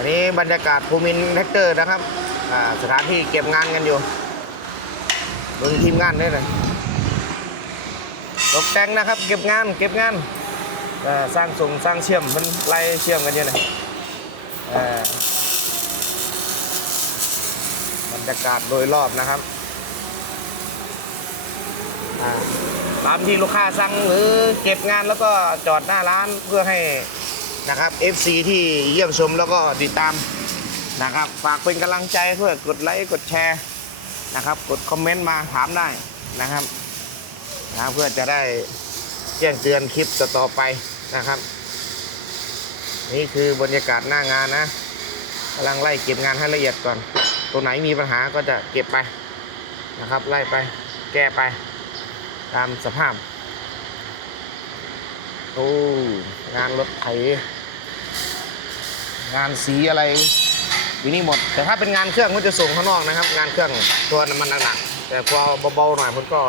อันนี้บรรยากาศภูมินแท็กเตอร์นะครับสถานที่เก็บงานกันอยู่เบิ่งทีมงานได้เลยตกแต่งนะครับ เก็บงานเก็บงานสร้างส่งสร้างเชื่อมมันไล่เชื่อมกันอยู่นะอ่าบรรยากาศโดยรอบนะครับตามที่ลูกค้าสั่งหรือเก็บงานแล้วก็จอดหน้าร้านเพื่อให้ นะครับ FC ที่เยี่ยมชมแล้วก็ติดตามนะครับ ฝากเป็นกำลังใจเพื่อกดไลค์กดแชร์นะครับ กดคอมเมนต์มาถามได้นะครับนะเพื่อจะได้แจ้งเตือนคลิปต่อไปนะครับ นี่คือบรรยากาศหน้างานนะกำลังไล่เก็บงานให้ละเอียดก่อน ตัวไหนมีปัญหาก็จะเก็บไปนะครับ ไล่ไปแก้ไปตามสภาพโอ้งานรถไถ งานสีอะไรอยู่นี่หมด แต่ถ้าเป็นงานเครื่องก็จะส่งข้างนอกนะครับ งานเครื่องตัวมันหนักๆแต่พอเบาๆหน่อยมันก็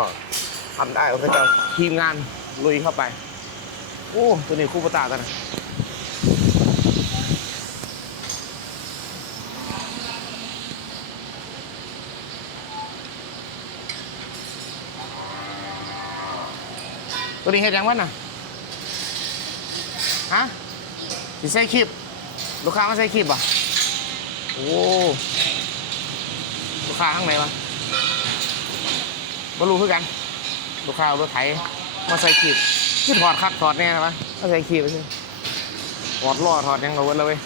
ทำได้มันก็จะทีมงานลุยเข้าไปโอ้ตัวนี้คู่ประตากันนะตัวนี้เห็นยังวะน่ะฮะสิใส่คลิป ลูกค้ามาใส่คลิปอะ โอ้ลูกค้าข้างไหนวะมารู้คือกัน ลูกค้าเอารถไถมาใส่คลิปที่ถอดคักถอดแน่นะวะมาใส่คลิปไปสิถอดล้อถอดยังเอาไว้แล้วเว้ย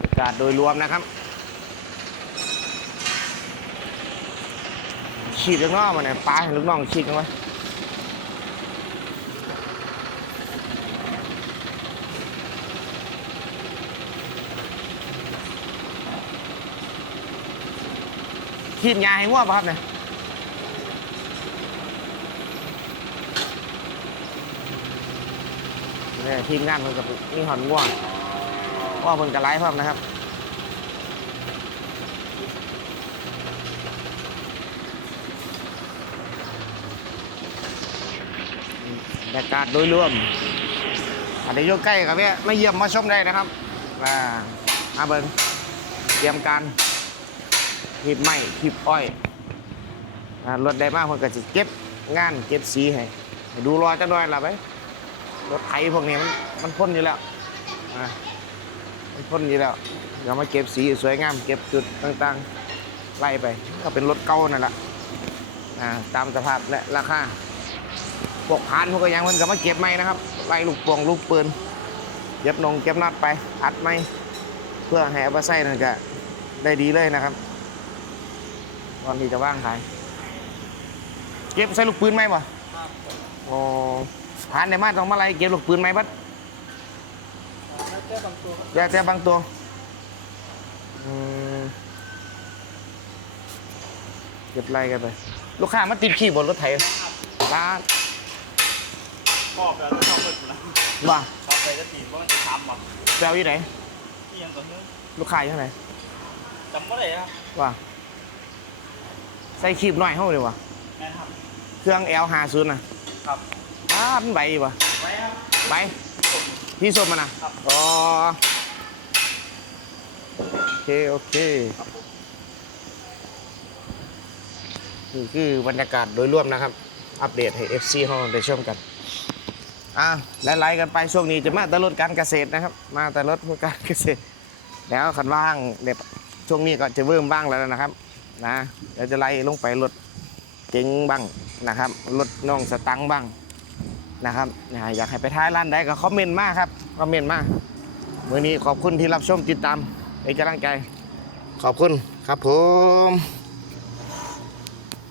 บรรยากาศโดยรวมนะครับ ฉีดลูกน้องมาเนี่ยปลาลูกน้องฉีดกันไว้ฉีดยาให้ง่วงป่ะครับเนี่ยเนี่ยทีมงานมันกับนี่หอนง่วงว่าเพิ่งจะไลฟ์พร้อมนะครับ บรร ยากาศโดยรวม อันนี้อยู่ใกล้กับเนี่ยไม่เยี่ยมมาชมได้นะครับมามาเบิงเตรียมการหีบไม้หีบอ้อยรถได้มากคนก็จะเก็บงานเก็บสีให้ดูรอยจะหน่อยละไปรถไถพวกนี้มันมันพ่นอยู่แล้วมันพ่นอยู่แล้วเดี๋ยวมาเก็บสีสวยงาม เก็บจุดต่างๆไล่ไปก็เป็นรถเก่านั่นแหละตามสภาพและราคา พวกพานพวกกระยังมันก็มาเก็บไม้นะครับไล่ลูกปวงลูกปืนเก็บนงเก็บนัดไปอัดไม้เพื่อให้เอาไปใส่นั่นก็ได้ดีเลยนะครับก่อนที่จะว่างขายเก็บใส่ลูกปืนไหมบ่โอ้พานในมาต้องมาไล่เก็บลูกปืนไหมบัดแล้วแต่บาแย่บางตัวเก็บไล่กันไป ลูกค้ามาติดขี่บนรถไถร้าน ชอบแล้วชอบเปิดแล้วว่าชอบไปจะตีเพราะมันจะทำอะแปลวอยู่ไหนที่ยังตัวนึงลูกค้าอยู่ไหนจำไม่ได้ครับว่าใส่ขีบหน่อยเข้าเลยวะแม่ครับเครื่อง L หาศูนย์น่ะครับอ้ามันใบวะไว้ครับ ใบพี่สมมันนะครับ อ๋อโอเคโอเคนี่คือบรรยากาศโดยรวมนะครับ อัปเดตให้ FC ห้องได้ชมกัน อ่าไล่ๆกันไปช่วงนี้จะมาแต่รถการเกษตรนะครับ มาแต่รถเพื่อการเกษตร แล้วคันว่างเดี๋ยวช่วงนี้ก็จะเริ่มบ้างแล้วนะครับนะเดี๋ยวจะไล่ลงไปรถเก๋งบ้างนะครับรถน้องสตังบ้างนะครับนะอยากให้ไปท้ายร้านใดก็คอมเมนต์มาครับคอมเมนต์มาวันนี้ขอบคุณที่รับชมติดตามเป็นกำลังใจขอบคุณครับผม